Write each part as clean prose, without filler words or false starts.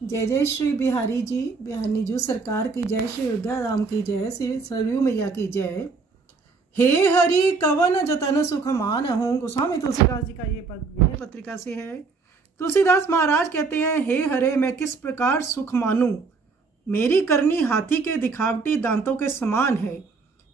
जय जय श्री बिहारी जी, बिहारी जू सरकार की जय, श्री अयोध्या राम की जय, श्री सरयू मैया की जय। हे हरि कवन जतन सुख मान हूँ। गोस्वामी तुलसीदास जी का ये पद विनय पत्रिका से है। तुलसीदास महाराज कहते हैं, हे हरे मैं किस प्रकार सुख मानूं, मेरी करनी हाथी के दिखावटी दांतों के समान है।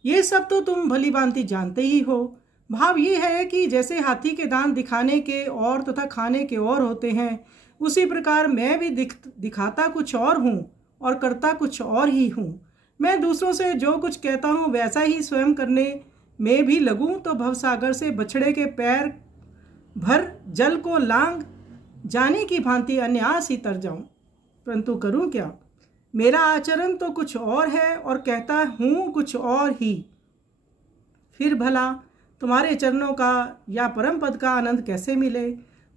ये सब तो तुम भली भांति जानते ही हो। भाव ये है कि जैसे हाथी के दांत दिखाने के और तथा खाने के और होते हैं, उसी प्रकार मैं भी दिखाता कुछ और हूँ और करता कुछ और ही हूँ। मैं दूसरों से जो कुछ कहता हूँ वैसा ही स्वयं करने में भी लगूं तो भवसागर से बछड़े के पैर भर जल को लांग जाने की भांति अन्यास ही तर जाऊं। परंतु करूं क्या, मेरा आचरण तो कुछ और है और कहता हूँ कुछ और ही। फिर भला तुम्हारे चरणों का या परम पद का आनंद कैसे मिले।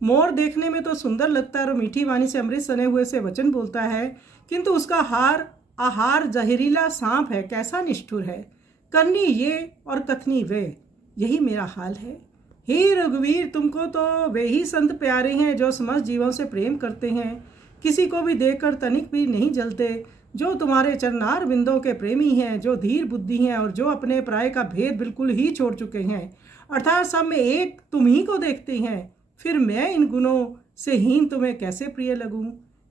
मोर देखने में तो सुंदर लगता है और मीठी वाणी से अमृत सने हुए से वचन बोलता है, किंतु उसका आहार जहरीला सांप है, कैसा निष्ठुर है। करनी ये और कथनी वे, यही मेरा हाल है। हे रघुवीर, तुमको तो वे ही संत प्यारे हैं जो समस्त जीवों से प्रेम करते हैं, किसी को भी देखकर तनिक भी नहीं जलते, जो तुम्हारे चरणार बिंदों के प्रेमी हैं, जो धीर बुद्धि हैं और जो अपने पराये का भेद बिल्कुल ही छोड़ चुके हैं, अर्थात सब में एक तुम ही को देखते हैं। फिर मैं इन गुणों से हीन तुम्हें कैसे प्रिय लगूं।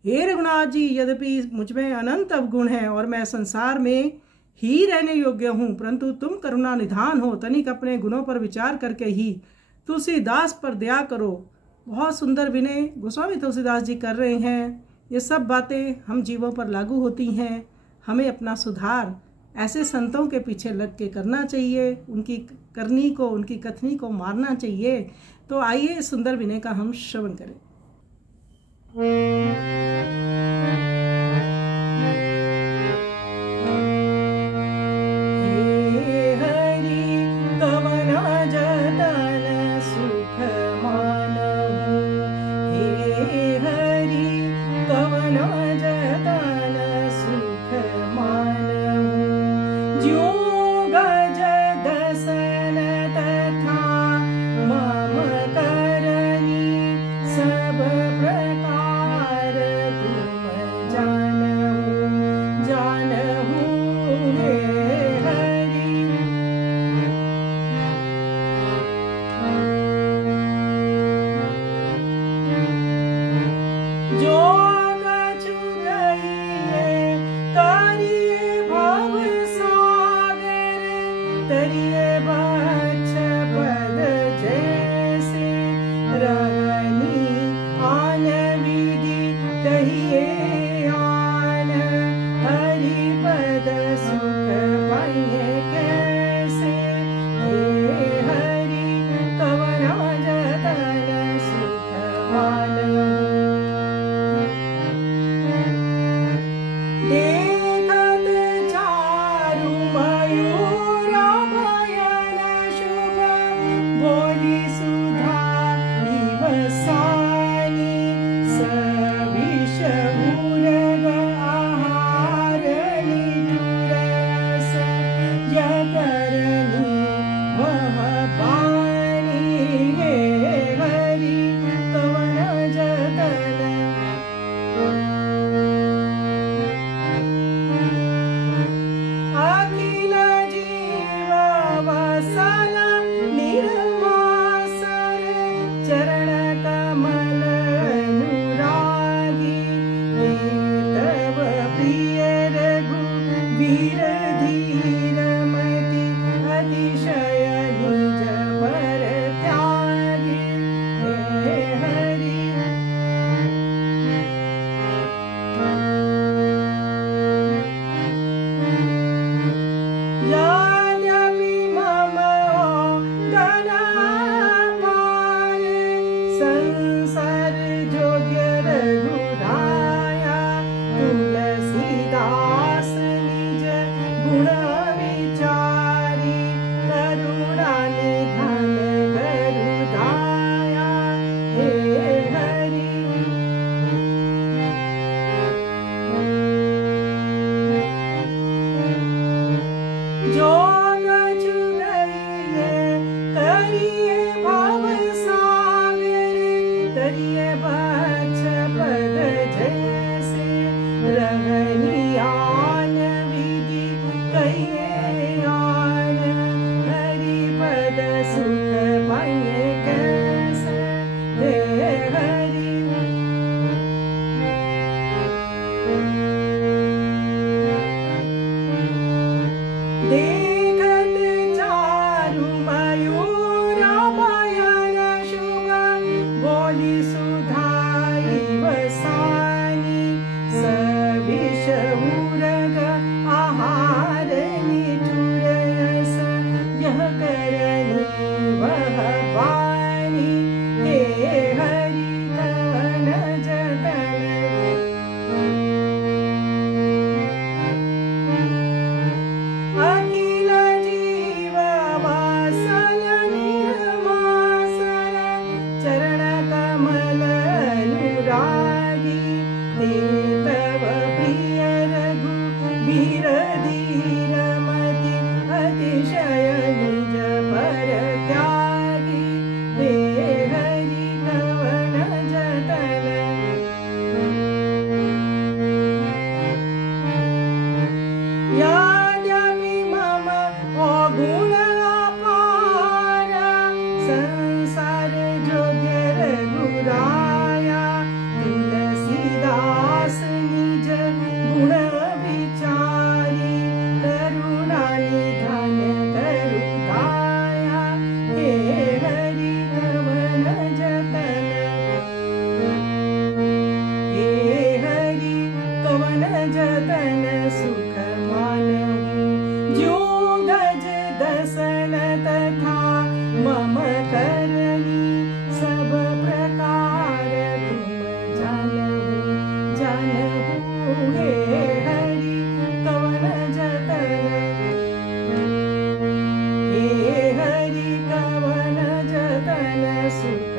हे रघुनाथ जी, यद्यपि मुझमें अनंत अवगुण है और मैं संसार में ही रहने योग्य हूँ, परंतु तुम करुणा निधान हो, तनिक अपने गुणों पर विचार करके ही तुलसीदास पर दया करो। बहुत सुंदर विनय गोस्वामी तुलसीदास जी कर रहे हैं। ये सब बातें हम जीवों पर लागू होती हैं। हमें अपना सुधार ऐसे संतों के पीछे लग के करना चाहिए, उनकी करनी को, उनकी कथनी को मारना चाहिए। तो आइए इस सुंदर विनय का हम श्रवण करें। विषमुरग आहार निठुर रस यह करनी वह वाणी हे हरि कवन जतन अखिल जीव वासल निर्मासल चरण कमल अनुरागी ते तव प्रिय रघु वीर धीर मति अतिशय निज पर त्यागी हे हरि कवन जतन यद्यपि मम अगुण अपार संसार जोग्य रघुराया तुलसीदास निज गुण विचारी करुणा निधान करुताया हे हरि कवन जतन हे हरि कवन जतन सुख मानहु जो गज दसन तथा मम करनी सब प्रकार तुम जानहु हे हरि कवन जतन हे हरि कवन जतन सुख